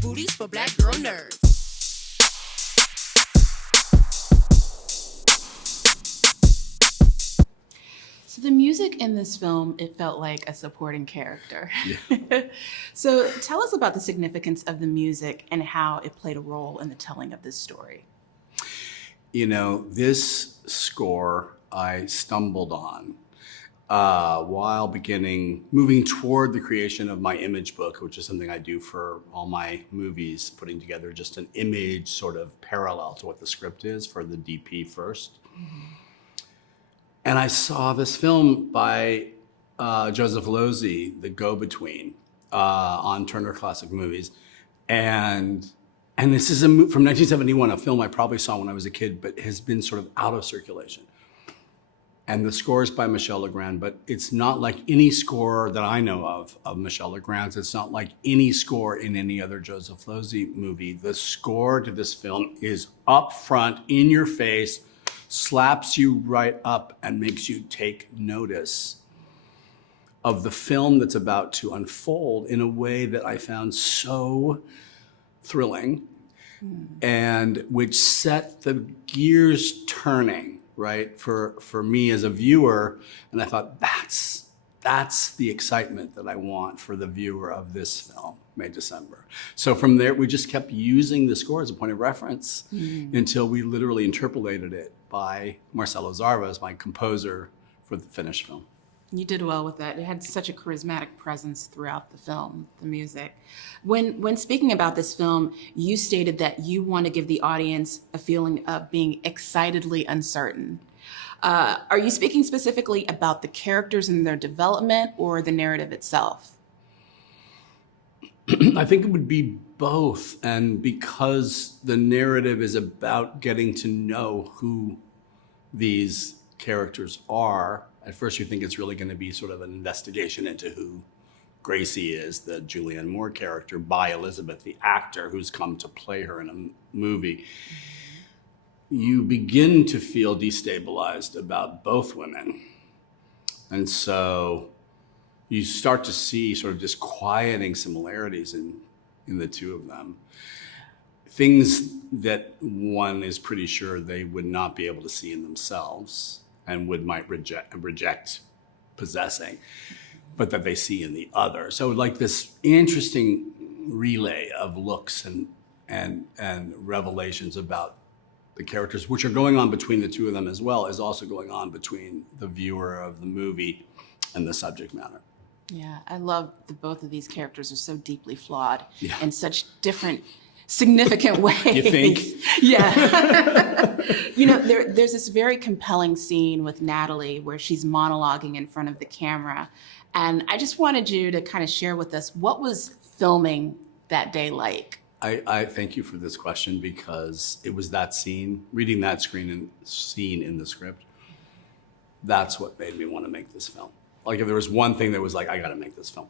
booties for black girl nerds. So the music in this film, it felt like a supporting character. Yeah. So tell us about the significance of the music and how it played a role in the telling of this story. You know, this score I stumbled on while moving toward the creation of my image book, which is something I do for all my movies, putting together just an image sort of parallel to what the script is for the DP first. Mm-hmm. And I saw this film by Joseph Losey, The Go-Between, on Turner Classic Movies. And this is from 1971, a film I probably saw when I was a kid, but has been sort of out of circulation. And the score is by Michel Legrand, but it's not like any score that I know of Michel Legrand's. It's not like any score in any other Joseph Losey movie. The score to this film is up front, in your face, slaps you right up and makes you take notice of the film that's about to unfold in a way that I found so thrilling and which set the gears turning, right, for me as a viewer. And I thought, that's the excitement that I want for the viewer of this film, May, December. So from there, we just kept using the score as a point of reference until we literally interpolated it by Marcelo Zarvas, my composer, for the finished film. You did well with that. It had such a charismatic presence throughout the film, the music. When speaking about this film, you stated that you want to give the audience a feeling of being excitedly uncertain. Are you speaking specifically about the characters and their development or the narrative itself? I think it would be both. And because the narrative is about getting to know who these characters are, at first you think it's really going to be sort of an investigation into who Gracie is, the Julianne Moore character, by Elizabeth, the actor who's come to play her in a movie. You begin to feel destabilized about both women. And so you start to see sort of disquieting similarities in the two of them. Things that one is pretty sure they would not be able to see in themselves and might reject possessing, but that they see in the other. So like this interesting relay of looks and revelations about the characters, which are going on between the two of them as well, is also going on between the viewer of the movie and the subject matter. Yeah, I love that both of these characters are so deeply flawed Yeah. in such different, significant ways. You think? Yeah. You know, there's this very compelling scene with Natalie where she's monologuing in front of the camera. And I just wanted you to kind of share with us, what was filming that day like? I thank you for this question, because it was that scene, reading that scene in the script, that's what made me want to make this film. Like, if there was one thing that was like, I got to make this film.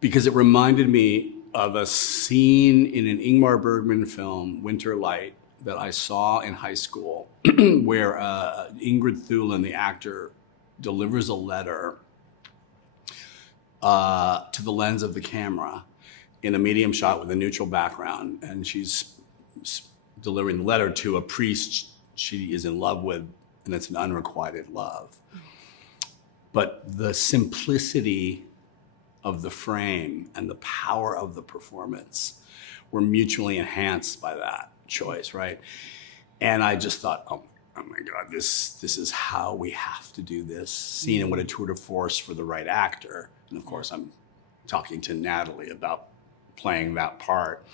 Because it reminded me of a scene in an Ingmar Bergman film, Winter Light, that I saw in high school, where Ingrid Thulin, the actor, delivers a letter to the lens of the camera in a medium shot with a neutral background. And she's delivering the letter to a priest she is in love with, and it's an unrequited love. But the simplicity of the frame and the power of the performance were mutually enhanced by that choice, right? And I just thought, oh my God, this is how we have to do this scene, and what a tour de force for the right actor. And of course, I'm talking to Natalie about playing that part.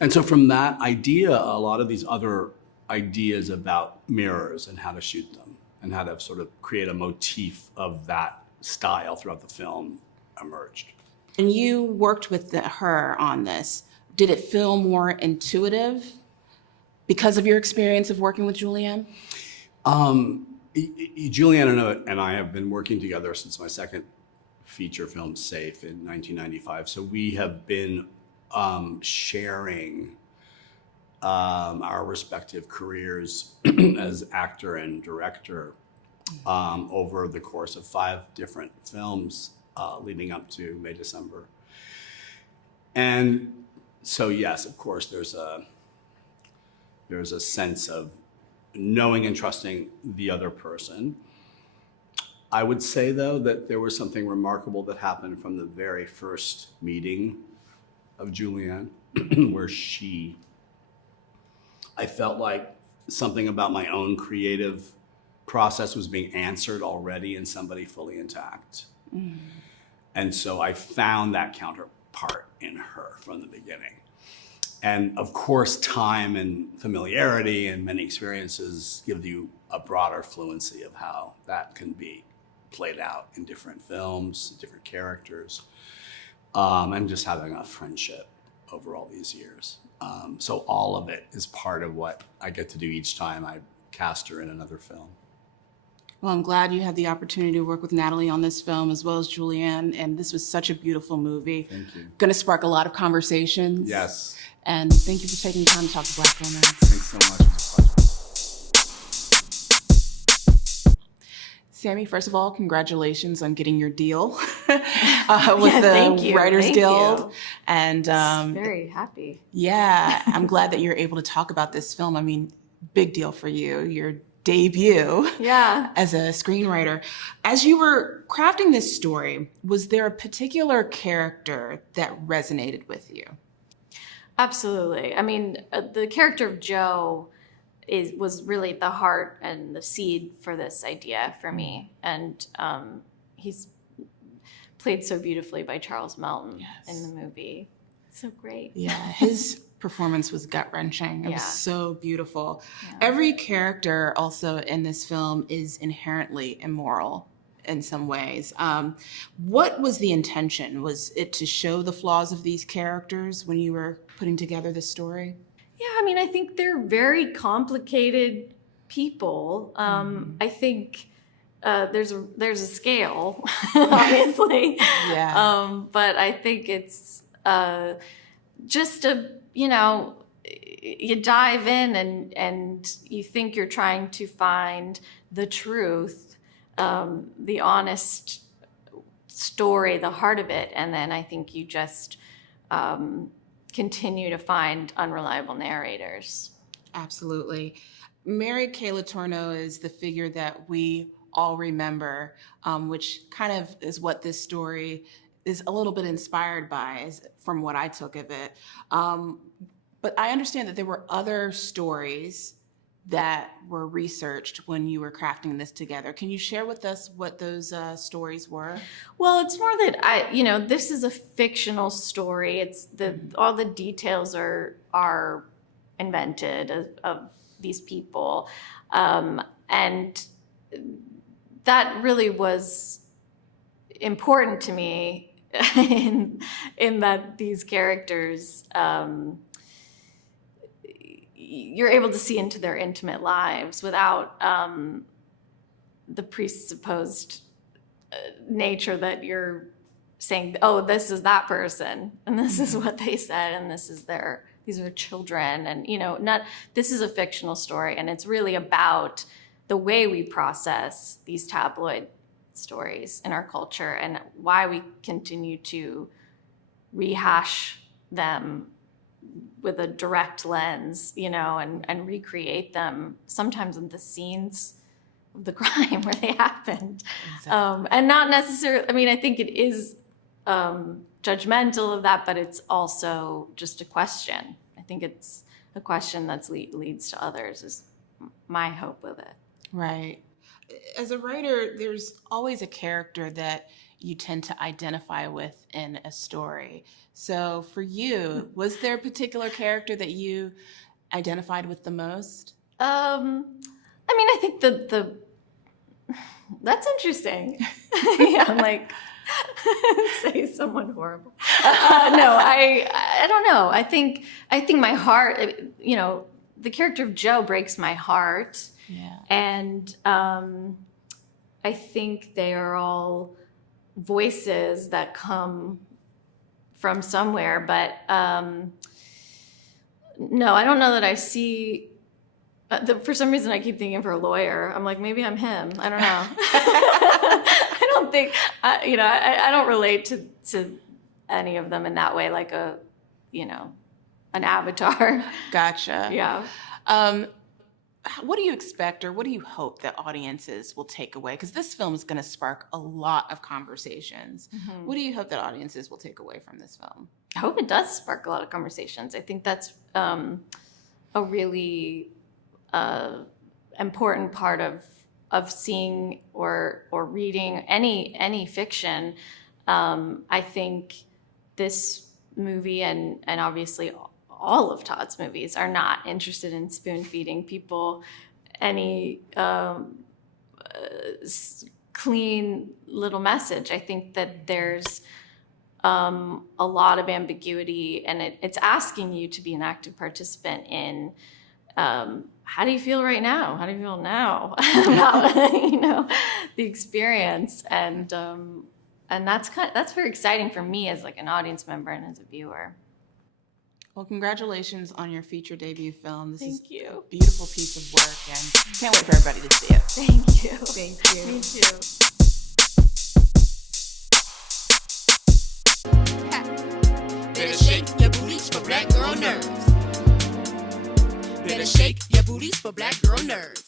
And so from that idea, a lot of these other ideas about mirrors and how to shoot them and how to sort of create a motif of that style throughout the film emerged. And you worked with her on this. Did it feel more intuitive because of your experience of working with Julianne? Julianne and I have been working together since my second feature film, Safe, in 1995. So we have been sharing our respective careers as actor and director over the course of 5 different films leading up to May, December. And So yes, of course, there's a sense of knowing and trusting the other person. I would say, though, that there was something remarkable that happened from the very first meeting of Julianne, where I felt like something about my own creative process was being answered already in somebody fully intact. Mm. And so I found that counterpart in her from the beginning. And of course, time and familiarity and many experiences give you a broader fluency of how that can be played out in different films, different characters, and just having a friendship over all these years. So all of it is part of what I get to do each time I cast her in another film. Well, I'm glad you had the opportunity to work with Natalie on this film as well as Julianne, and this was such a beautiful movie. Thank you. Going to spark a lot of conversations. Yes. And thank you for taking the time to talk to Black romance. Thanks so much. It was a pleasure. Samy, first of all, congratulations on getting your deal with the Writers Guild. And very happy. Yeah, I'm glad that you're able to talk about this film. I mean, big deal for you, your debut as a screenwriter. As you were crafting this story, was there a particular character that resonated with you? Absolutely. I mean, the character of Joe was really the heart and the seed for this idea for me. And he's played so beautifully by Charles Melton in the movie. So great. Yeah, his performance was gut-wrenching. It was so beautiful. Yeah. Every character also in this film is inherently immoral in some ways. What was the intention? Was it to show the flaws of these characters when you were putting together the story? Yeah, I mean, I think they're very complicated people. I think there's a scale, obviously. But I think it's just you dive in and you think you're trying to find the truth, the honest story, the heart of it, and then I think you just continue to find unreliable narrators. Absolutely. Mary Kay Letourneau is the figure that we all remember, which kind of is what this story is a little bit inspired by, from what I took of it. But I understand that there were other stories that were researched when you were crafting this together. Can you share with us what those stories were? Well, it's more that this is a fictional story. It's all the details are invented of these people, and that really was important to me in that these characters. You're able to see into their intimate lives without the presupposed nature that you're saying, oh, this is that person, and this is what they said, and these are children, and this is a fictional story, and it's really about the way we process these tabloid stories in our culture and why we continue to rehash them with a direct lens, and recreate them sometimes in the scenes of the crime where they happened. Exactly. And not necessarily, I mean, I think it is judgmental of that, but it's also just a question. I think it's a question that leads to others is my hope with it. Right. As a writer, there's always a character that you tend to identify with in a story. So for you, was there a particular character that you identified with the most? I mean, I think that's interesting. I'm like, say someone horrible. No, I don't know. I think my heart, the character of Joe breaks my heart. Yeah. And I think they are all voices that come from somewhere, but no, I don't know that I see. For some reason, I keep thinking for a lawyer. I'm like, maybe I'm him. I don't know. I don't think, I don't relate to any of them in that way, like an avatar. Gotcha. Yeah. What do you expect, or what do you hope that audiences will take away? Because this film is going to spark a lot of conversations. What do you hope that audiences will take away from this film? I hope it does spark a lot of conversations. I think that's a really important part of seeing or reading any fiction. I think this movie and obviously all of Todd's movies are not interested in spoon feeding people any clean little message. I think that there's a lot of ambiguity, and it's asking you to be an active participant in how do you feel right now? How do you feel now about the experience? And that's very exciting for me as like an audience member and as a viewer. Well, congratulations on your feature debut film. This is Thank you. a beautiful piece of work, and can't wait for everybody to see it. Thank you. Thank you. Me too. Better shake your booties for black girl nerves. Better shake your booties for black girl nerves.